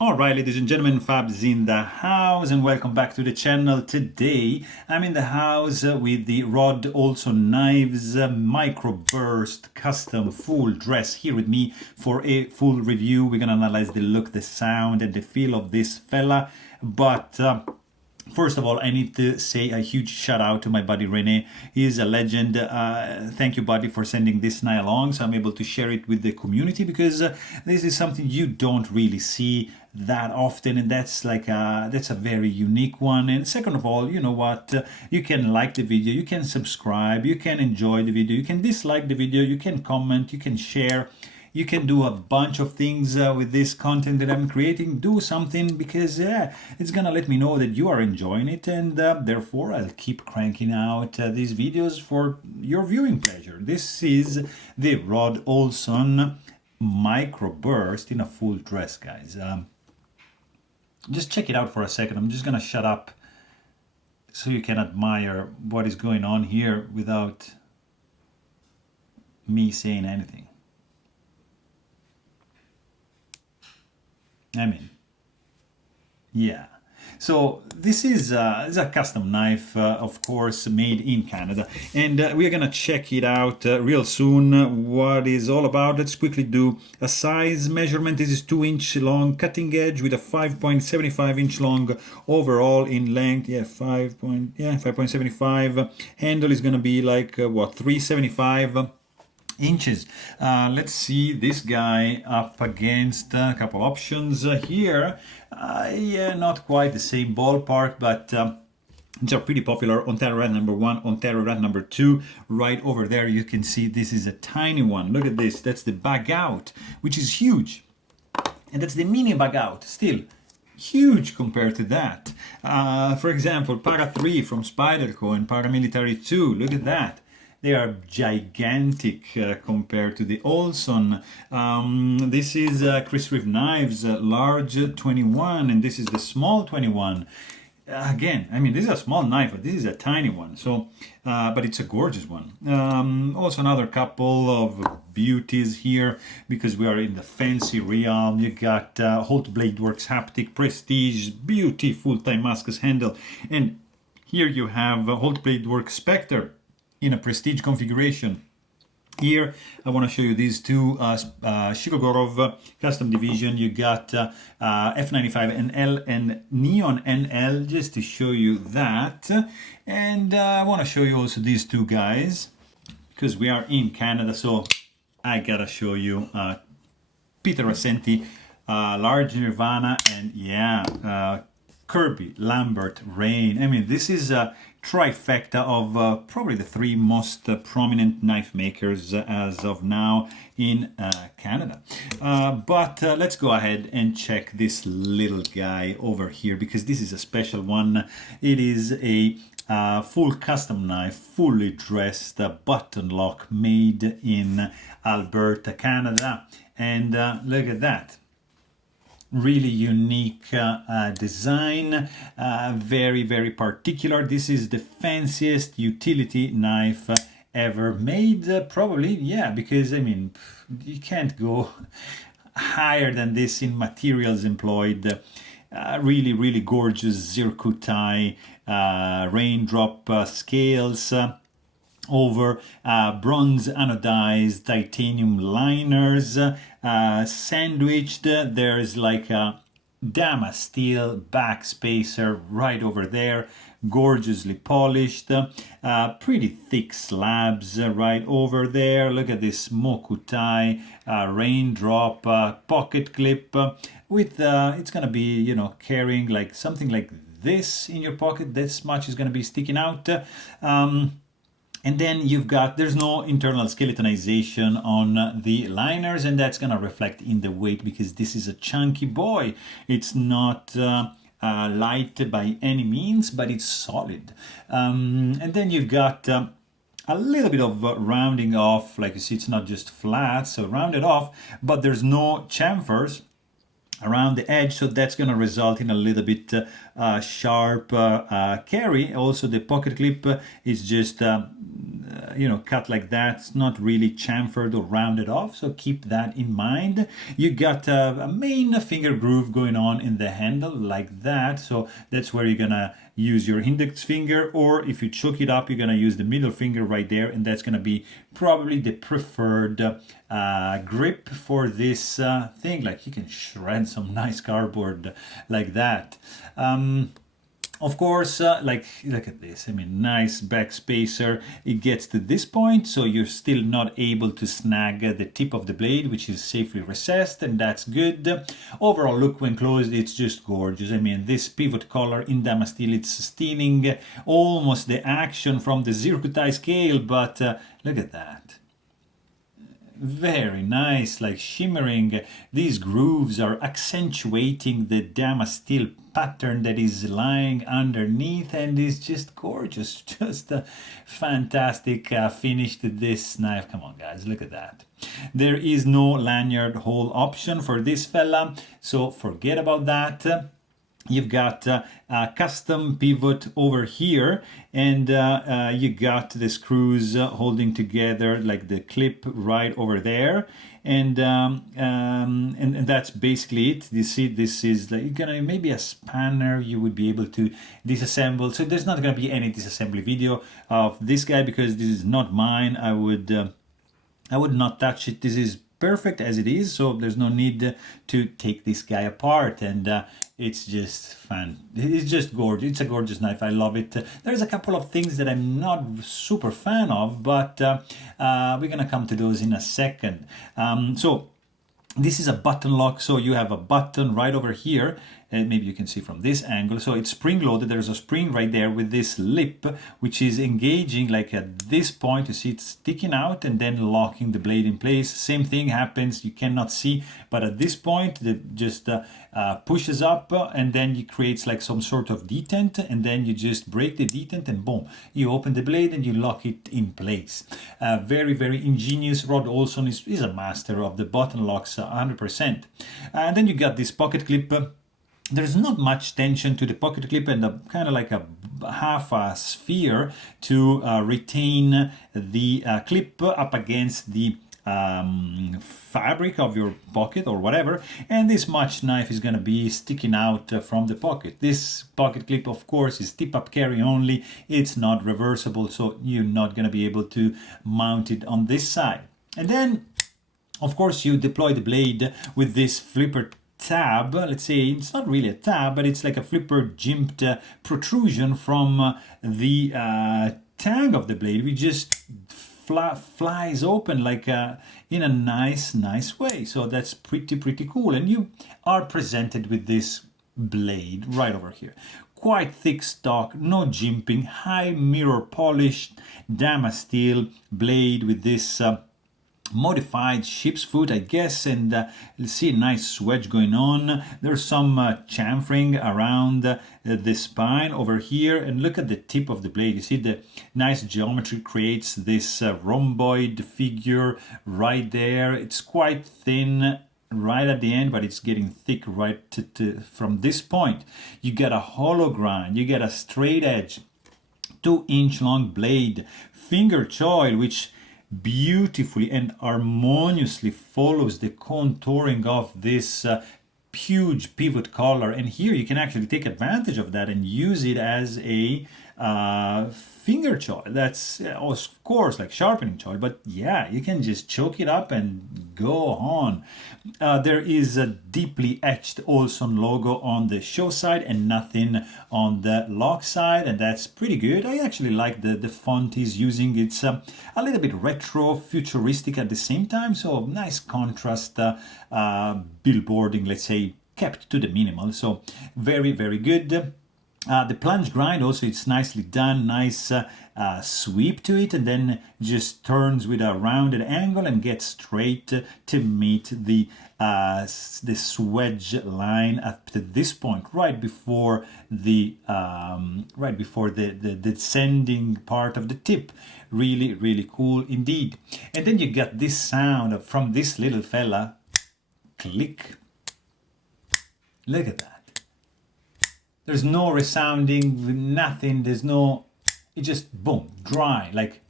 Alright, ladies and gentlemen, Fab's in the house and welcome back to the channel. Today I'm in the house with the Rod Olson Knives Microburst custom full dress here with me for a full review. We're gonna analyze the look, the sound and the feel of this fella, but first of all, I need to say a huge shout out to my buddy Rene. He is a legend. Thank you, buddy, for sending this knife along so I'm able to share it with the community, because this is something you don't really see that often, and that's a very unique one. And second of all, you know what, you can like the video, you can subscribe, you can enjoy the video, you can dislike the video, you can comment, you can share. You can do a bunch of things with this content that I'm creating. Do something, because it's gonna let me know that you are enjoying it, and therefore I'll keep cranking out these videos for your viewing pleasure. This is the Rod Olson Microburst in a full dress, guys. Just check it out for a second. I'm just gonna shut up so you can admire what is going on here without me saying anything. I mean, yeah. So this is a custom knife, of course, made in Canada, and we are gonna check it out real soon. What is all about? Let's quickly do a size measurement. This is 2-inch long cutting edge with a 5.75-inch long overall in length. Yeah, 5.75. Handle is gonna be like what, 375 inches. Let's see this guy up against a couple options here. Yeah, not quite the same ballpark, but these are pretty popular. Ontario Red number 1, Ontario Red number 2. Right over there you can see this is a tiny one. Look at this. That's the bag out, which is huge. And that's the mini bag out, still huge compared to that. For example, Para 3 from Spyderco and Paramilitary 2. Look at that. They are gigantic compared to the Olson. This is Chris Reeve Knives, large 21, and this is the small 21. Again, I mean, this is a small knife, but this is a tiny one. So, but it's a gorgeous one. Also, another couple of beauties here, because we are in the fancy realm. You got Holt Blade Works Haptic Prestige Beauty full-time Mascus handle, and here you have Holt Blade Works Spectre in a prestige configuration. Here I want to show you these two Shikogorov custom division. You got F95 NL and Neon NL, just to show you that. And I want to show you also these two guys, because we are in Canada, so I gotta show you Peter Ascenti, large Nirvana, and yeah, Kirby, Lambert, Rain. I mean, this is a trifecta of probably the three most prominent knife makers as of now in Canada. But let's go ahead and check this little guy over here, because this is a special one. It is a full custom knife, fully dressed button lock, made in Alberta, Canada. And look at that. Really unique design, very, very particular. This is the fanciest utility knife ever made, probably, yeah, because I mean, you can't go higher than this in materials employed. Really, really gorgeous zircuti, raindrop scales, over bronze anodized titanium liners, sandwiched. There's like a Dama steel back spacer right over there, gorgeously polished, pretty thick slabs right over there. Look at this mokutai raindrop pocket clip with it's gonna be, you know, carrying like something like this in your pocket. This much is gonna be sticking out. And then you've got, there's no internal skeletonization on the liners, and that's gonna reflect in the weight, because this is a chunky boy. It's not light by any means, but it's solid. And then you've got a little bit of rounding off. Like you see, it's not just flat, so rounded off, but there's no chamfers around the edge, so that's going to result in a little bit sharp carry. Also, the pocket clip is just cut like that. It's not really chamfered or rounded off, so keep that in mind. You got a main finger groove going on in the handle like that, so that's where you're gonna use your index finger, or if you choke it up, you're gonna use the middle finger right there, and that's gonna be probably the preferred grip for this thing. Like, you can shred some nice cardboard like that. Of course, like, look at this. I mean, nice back spacer. It gets to this point, so you're still not able to snag the tip of the blade, which is safely recessed, and that's good. Overall look when closed, it's just gorgeous. I mean, this pivot collar in Damasteel, it's stealing almost the action from the Zircuitai scale, but look at that. Very nice, like shimmering. These grooves are accentuating the Damasteel pattern that is lying underneath, and is just gorgeous. Just a fantastic finish to this knife. Come on, guys, look at that. There is no lanyard hole option for this fella, so forget about that. You've got a custom pivot over here, and you got the screws holding together, like the clip right over there, and that's basically it. You see, this is like maybe a spanner you would be able to disassemble. So there's not gonna be any disassembly video of this guy because this is not mine. I would not touch it. This is perfect as it is, so there's no need to take this guy apart, and it's just fun. It's just gorgeous. It's a gorgeous knife. I love it. There's a couple of things that I'm not super fan of, but we're gonna come to those in a second. So this is a button lock, so you have a button right over here, and maybe you can see from this angle. So it's spring loaded. There's a spring right there with this lip, which is engaging like at this point. You see it's sticking out and then locking the blade in place. Same thing happens, you cannot see, but at this point it just pushes up, and then it creates like some sort of detent, and then you just break the detent and boom, you open the blade and you lock it in place. Very, very ingenious. Rod Olson is a master of the button locks, 100%. And then you got this pocket clip. There's not much tension to the pocket clip, and kind of like a half a sphere to retain the clip up against the fabric of your pocket or whatever, and this much knife is going to be sticking out from the pocket. This pocket clip, of course, is tip-up carry only. It's not reversible, so you're not going to be able to mount it on this side. And then, of course, you deploy the blade with this flipper tab. Let's say it's not really a tab, but it's like a flipper jimped protrusion from the tang of the blade. We just flies open like in a nice way. So that's pretty cool, and you are presented with this blade right over here. Quite thick stock, no jimping, high mirror polished Damasteel blade with this modified ship's foot, I guess, and you'll see a nice swedge going on. There's some chamfering around the spine over here, and look at the tip of the blade. You see the nice geometry creates this rhomboid figure right there. It's quite thin right at the end, but it's getting thick right from this point. You get a hollow grind, you get a straight edge, 2-inch long blade, finger choil, which beautifully and harmoniously follows the contouring of this huge pivot collar, and here you can actually take advantage of that and use it as a finger choil. That's of course like sharpening choil, but yeah, you can just choke it up and go on. There is a deeply etched Olson logo on the show side and nothing on the lock side, and that's pretty good. I actually like the font he's using. It's a little bit retro futuristic at the same time, so nice contrast billboarding, let's say, kept to the minimal, so very good. The plunge grind also, it's nicely done, nice sweep to it, and then just turns with a rounded angle and gets straight to meet the swedge line at this point, right before the descending part of the tip. Really cool indeed. And then you get this sound from this little fella. Click. Look at that. There's no resounding, nothing, there's no, it just boom, dry, like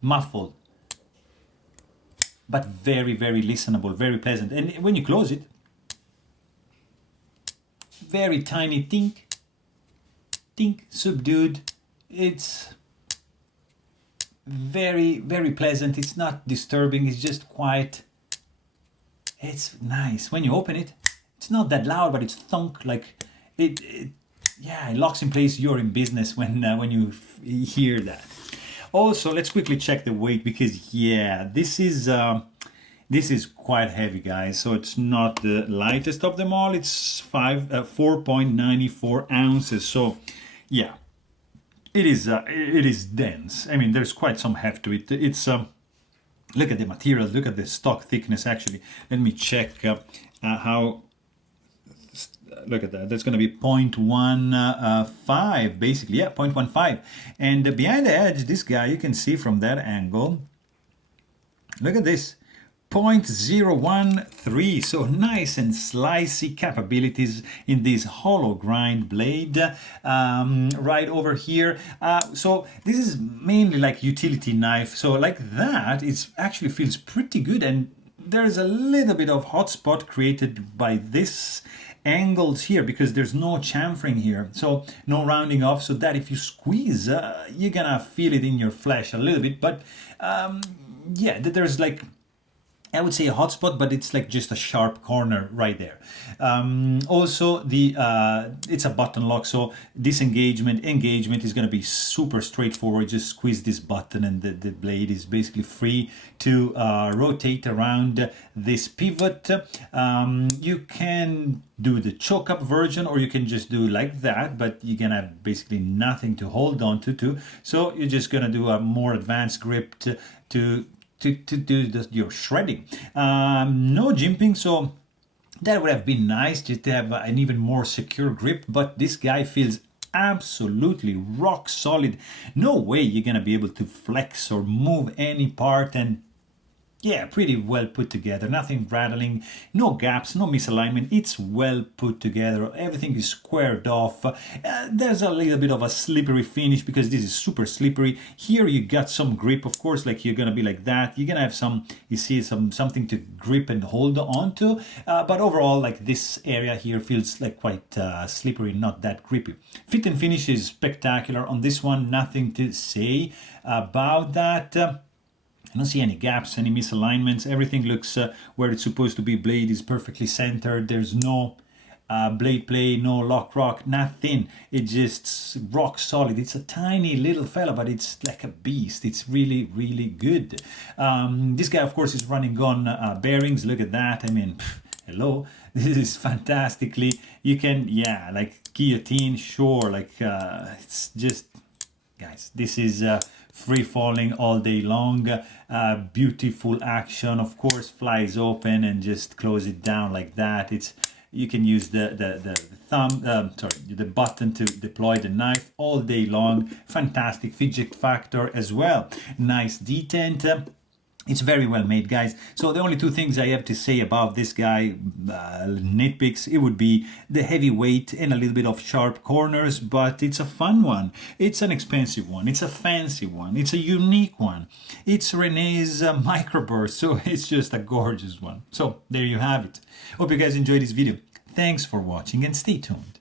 muffled, but very, very listenable, very pleasant. And when you close it, very tiny tink, tink, subdued. It's very, very pleasant. It's not disturbing. It's just quiet. It's nice. When you open it, it's not that loud, but it's thunk, like yeah, it locks in place. You're in business when you hear that. Also, let's quickly check the weight, because yeah, this is quite heavy, guys. So it's not the lightest of them all. It's 4.94 ounces. So yeah, it is dense. I mean, there's quite some heft to it. It's look at the materials, look at the stock thickness. Actually, let me check how. Look at that. That's going to be 0.15, basically. Yeah, 0.15. And behind the edge, this guy, you can see from that angle. Look at this. 0.013, so nice and slicey capabilities in this hollow grind blade right over here. So this is mainly like utility knife, so like that it actually feels pretty good, and there's a little bit of hotspot created by this angles here because there's no chamfering here, so no rounding off, so that if you squeeze you're gonna feel it in your flesh a little bit, but yeah, there's like, I would say a hotspot, but it's like just a sharp corner right there. Also, it's a button lock, so engagement is going to be super straightforward. Just squeeze this button and the blade is basically free to rotate around this pivot. You can do the choke up version, or you can just do like that, but you're going to have basically nothing to hold on to. So you're just going to do a more advanced grip to do your shredding. No jimping, so that would have been nice just to have an even more secure grip, but this guy feels absolutely rock solid. No way you're gonna be able to flex or move any part, and yeah, pretty well put together. Nothing rattling, no gaps, no misalignment. It's well put together. Everything is squared off. There's a little bit of a slippery finish because this is super slippery. Here you got some grip, of course, like you're gonna be like that. You're gonna have something to grip and hold on to. But overall, like this area here feels like quite slippery, not that grippy. Fit and finish is spectacular on this one. Nothing to say about that. I don't see any gaps, any misalignments. Everything looks where it's supposed to be. Blade is perfectly centered. There's no blade play, no lock rock, nothing. It's just rock solid. It's a tiny little fella, but it's like a beast. It's really, really good. This guy, of course, is running gun bearings. Look at that. I mean, hello. This is fantastically. You can, yeah, like guillotine, sure. Like it's just, guys, this is free falling all day long. Beautiful action, of course. Flies open and just close it down like that. You can use the button to deploy the knife all day long. Fantastic fidget factor as well. Nice detent. It's very well made, guys. So the only two things I have to say about this guy, nitpicks, it would be the heavy weight and a little bit of sharp corners, but it's a fun one. It's an expensive one. It's a fancy one. It's a unique one. It's Renee's Microburst, so it's just a gorgeous one. So there you have it. Hope you guys enjoyed this video. Thanks for watching and stay tuned.